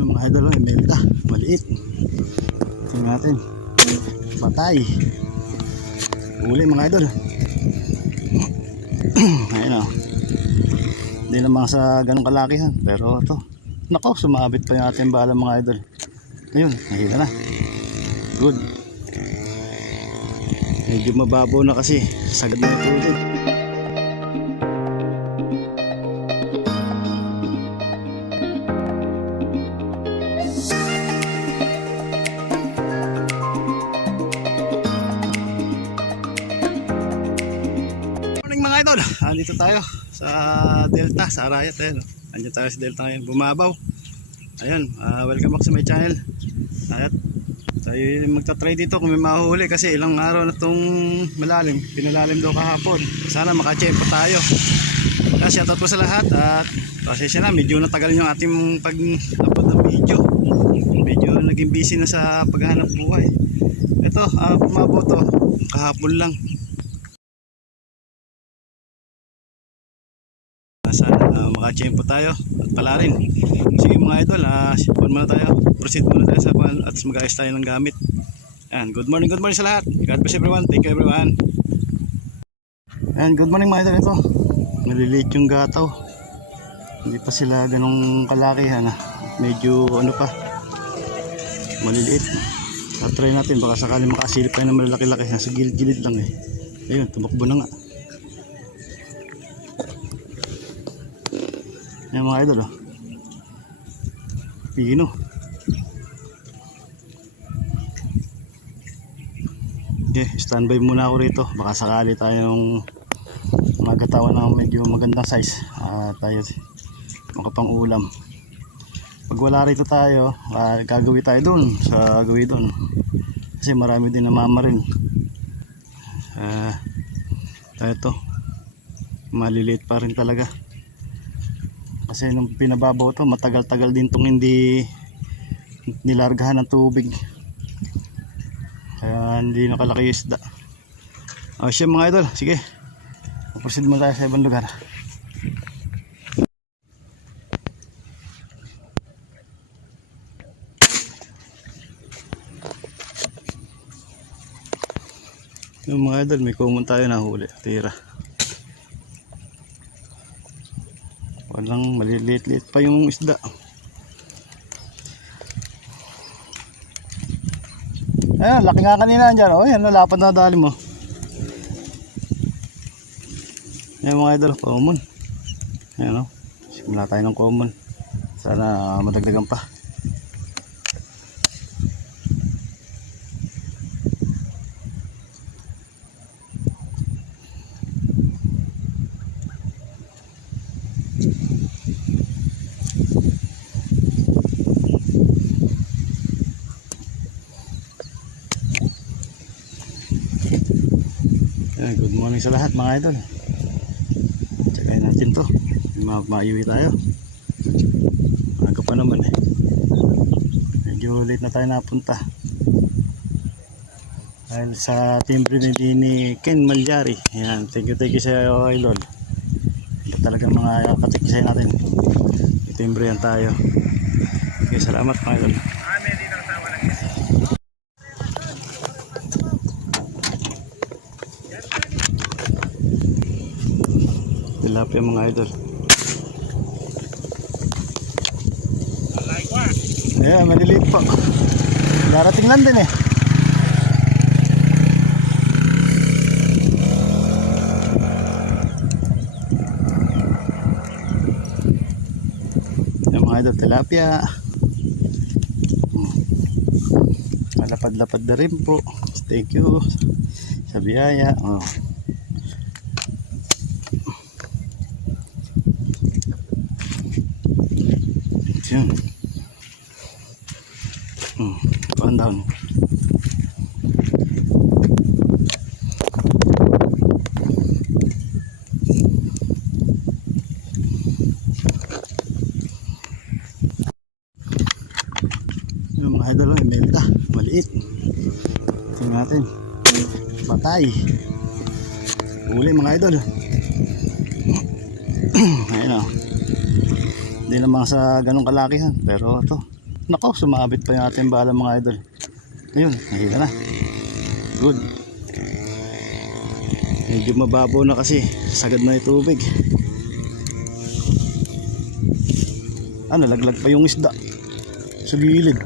Yung mga idol, yung melta, maliit. Tingnan natin. Patay. Uli mga idol. Ayun o. Hindi naman sa ganong kalakihan. Pero ito. Nako, sumabit pa yung ating bala mga idol. Ayun, nahila na. Good. Medyo mababaw na kasi. Sagad na yung tubig. Sa Arayat ayun. Andiyan tayo sa Delta ngayon, bumabaw. Ayun, ah, welcome back sa my channel. At tayo magta-try dito kung may mahuhuli kasi ilang araw na tong malalim, pinalalim daw kahapon. Sana makachempo tayo. Kaya shoutout po sa lahat at pasensya na, medyo natagal yung ating pag-upload ng video. Medyo naging busy na sa paghahanap buhay. Ito, uh, bumabaw to, kahapon lang. Uh, makachempo tayo at pala rin sige mga idol uh, muna tayo. Proceed muna tayo sa pan at mag-ayos tayo ng gamit. Ayan, good morning good morning sa lahat. God bless everyone. Thank you everyone. Ayan, good morning mga idol ito. Maliliit yung gataw. Hindi pa sila ganong kalakihan ah. medyo ano pa. Maliliit. At try natin baka sakali makasilip tayo ng malalaki-laki. Nasa gilid-gilid lang eh. Ayun tumakbo na nga Yan mga idol oh. Pino. Okay, standby muna ako rito. Baka sakali tayong magatawan ng medyo magandang size. Ah, tayo makapang ulam. Pag wala rito tayo, ah, gagawin tayo doon sa gawin doon. Kasi marami din namamarin. Ah, tayo to. Maliliit pa rin talaga kasi nung pinababaw to matagal-tagal din tong hindi nilargahan ng tubig. Kaya hindi nakalaki yung isda. O siya mga idol. Sige. Proceed muna tayo sa ibang lugar. Yung mga idol may common tayo nahuli tira walang maliliit-liit pa yung isda. Ayan laki nga kanina dyan oh yan nalapad na dali mo. Ayan mga idol common. Ayan oh. Simula tayo ng common. Sana madagdagan pa Ayan, good morning sa lahat mga idol. Tsakayin natin to. Ma maiwi tayo. Aga pa naman eh. Medyo late na tayo napunta. Dahil sa timbre ni, ni Ken Malyari. Ayan, thank you thank you sa iyo idol. Talaga mga katikisay natin. Timbre yan tayo. Okay, salamat mga idol. Tilapia mga idol. Yeah, maliliit po. Darating lang din eh. Yung mga idol, tilapia. Hmm. Malapad-lapad na rin po. Thank you sa biyaya. Oh. Yun. Hmm. Calm down. Yung mga idol, yung melta. Maliit. Tingnan natin. Patay. Uli mga idol. Ayun o. Hindi naman sa ganong kalakihan. Pero ito. Nako, sumabit pa yung ating bala mga idol. Ayun, nahila na. Good. Medyo mababaw na kasi. Sagad na yung tubig. Ah, nalaglag pa yung isda. Sa gilid.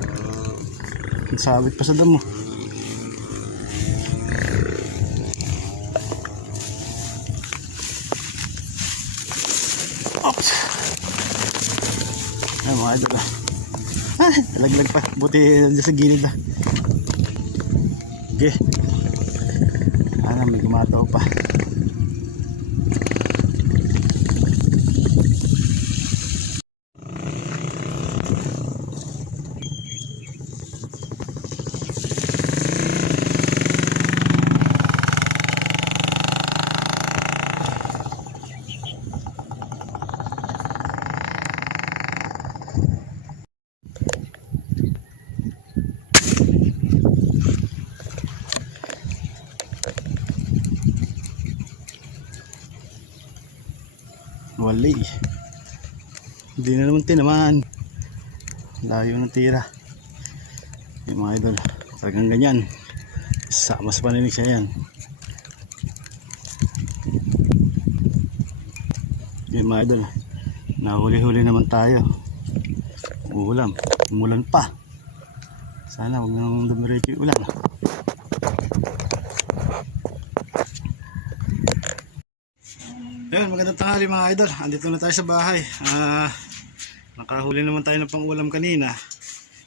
Sabit pa sa damo. Nalaglag pa. Buti nandiyan sa gilid na. Okay. Ano, may gumataw pa. Wali. Hindi na naman tinamaan. Layo ng tira. Yung mga idol. Talagang ganyan. Sa mas paninig siya yan. Yung mga idol. Nahuli-huli naman tayo. Uulam. Umulan pa. Sana huwag nang dumiretso yung ulan. Ayun, magandang tanghali mga idol. Andito na tayo sa bahay. Ah, nakahuli naman tayo ng pang-ulam kanina.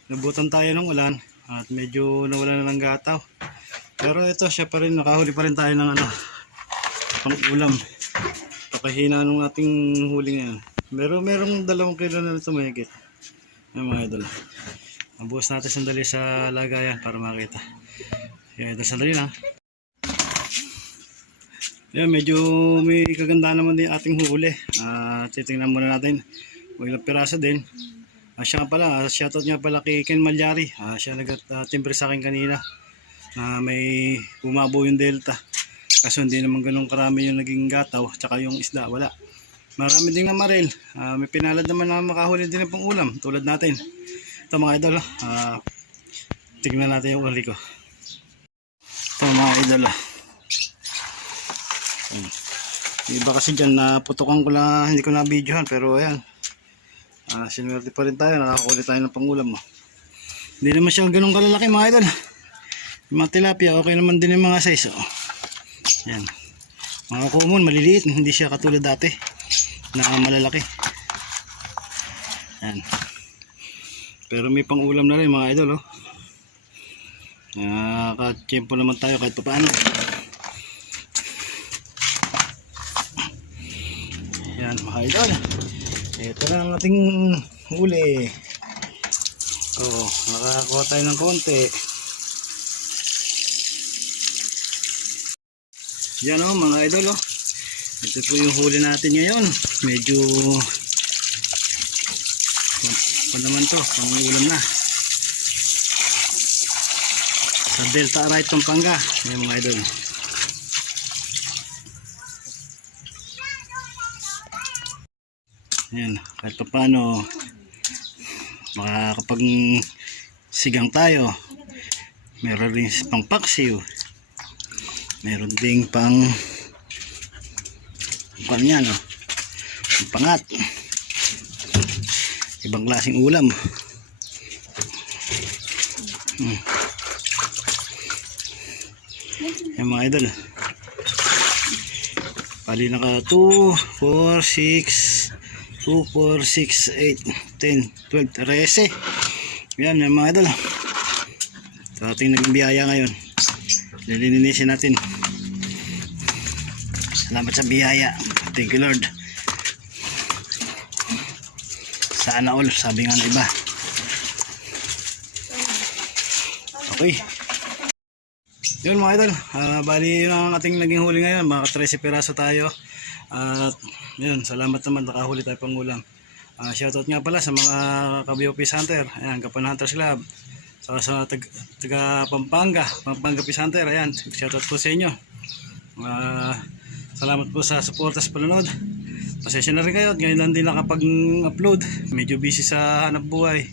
Nabutan tayo ng ulan at medyo nawala na ng gataw. Pero ito, siya pa rin, nakahuli pa rin tayo ng ano, pang-ulam. Pakahina ng ating huli ngayon. Meron, merong dalawang kilo na ito mahigit. Ayun mga idol. Mabuhos natin sandali sa lagayan para makita. Yan, ito sandali lang. Yan, medyo may kaganda naman din ating huli. Ah, titingnan muna natin. May ilang piraso din. Ah, siya pala, ah, shoutout nga pala kay Ken Malyari. Ah, siya nag-timbre sa akin kanina na may bumabo yung delta. Kaso hindi naman ganun karami yung naging gataw, tsaka yung isda, wala. Marami din nga maril. Ah, may pinalad naman na makahuli din ng pang ulam, tulad natin. Ito mga idol, ah, tignan natin yung uli ko. Ito mga idol, ah. Yung Iba kasi dyan, naputukan ko lang, hindi ko na videohan, pero ayan. Ah, sinuwerte pa rin tayo, nakakuli tayo ng pangulam mo. Hindi naman siya ganun kalalaki mga idol. Yung mga tilapia, okay naman din yung mga size. Oh. Ayan. Mga common, maliliit, hindi siya katulad dati na malalaki. Ayan. Pero may pangulam na rin mga idol. Oh. Nakaka-tiyempo naman tayo kahit papaano. Yan mga idol. Ito na ang ating huli. Oh, nakakuha tayo ng konti. Yan oh mga idol oh. Ito po yung huli natin ngayon. Medyo ano naman to, pang ulam na. Sa Delta Right Pampanga. Yan mga idol. Ayan, kahit pa paano makakapag sigang tayo. Meron rin pang paksiw. Meron ding pang pang yan, no? Ang pangat. Ibang klaseng ulam. Hmm. Yan mga idol. Pali naka 2, 4, 6, 2, 4, 6, 8, 10, 12, 13. Yan yan mga idol. Ito ating naging biyaya ngayon. Lilinisin natin. Salamat sa biyaya. Thank you Lord. Sana all, sabi nga ng iba. Okay. Yun mga idol, Ah, bali yun ang ating naging huli ngayon, mga 13 piraso tayo. At yun, salamat naman nakahuli tayo pang ulam. Ah, shoutout nga pala sa mga ka-BOP Hunter, ayan, Kapan Hunters Club. Saka sa tag, taga Pampanga, Pampanga Peace Hunter, ayan, shoutout po sa inyo. Ah, salamat po sa suporta sa panonood. Pasensya na rin kayo, ngayon lang din nakapag-upload. Medyo busy sa hanap buhay.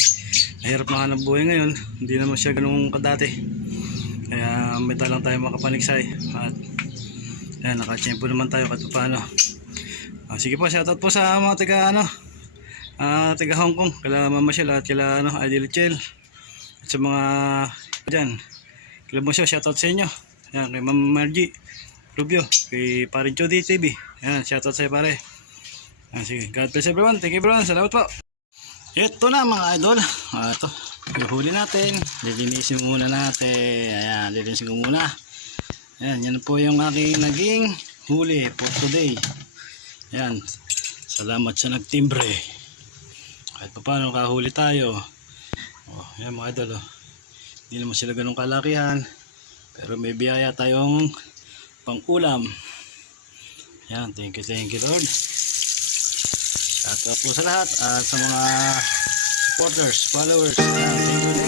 Mahirap mahanap buhay ngayon. Hindi naman siya ganun kadati. Kaya may lang tayo makapaniksay. At yan, nakachempo naman tayo kahit paano. Ah, sige po, shoutout po sa mga taga ano, ah taga Hong Kong, kala Mama Shell at kala ano, Idol Chell. At sa mga dyan, kila mo siya, shoutout sa inyo. Yan, kay Mama Margie, Rubio, kay Parin Jody TV. Yan, shoutout sa iyo pare. Ah, sige, God bless everyone. Thank you everyone. Salamat po. Ito na mga idol. Ah, ito. Ihuli natin. Lilinisin muna natin. Ayan, lilinisin muna. Ayan, yan po yung aking naging huli for today. Ayan. Salamat sa nagtimbre. Kahit pa paano kahuli tayo. Oh, ayan mga idol. Oh. Hindi naman sila ganun kalakihan. Pero may biyaya tayong pang-ulam. Ayan, thank you, thank you Lord. Shout out po sa lahat at sa mga supporters, followers. Ayan, thank you,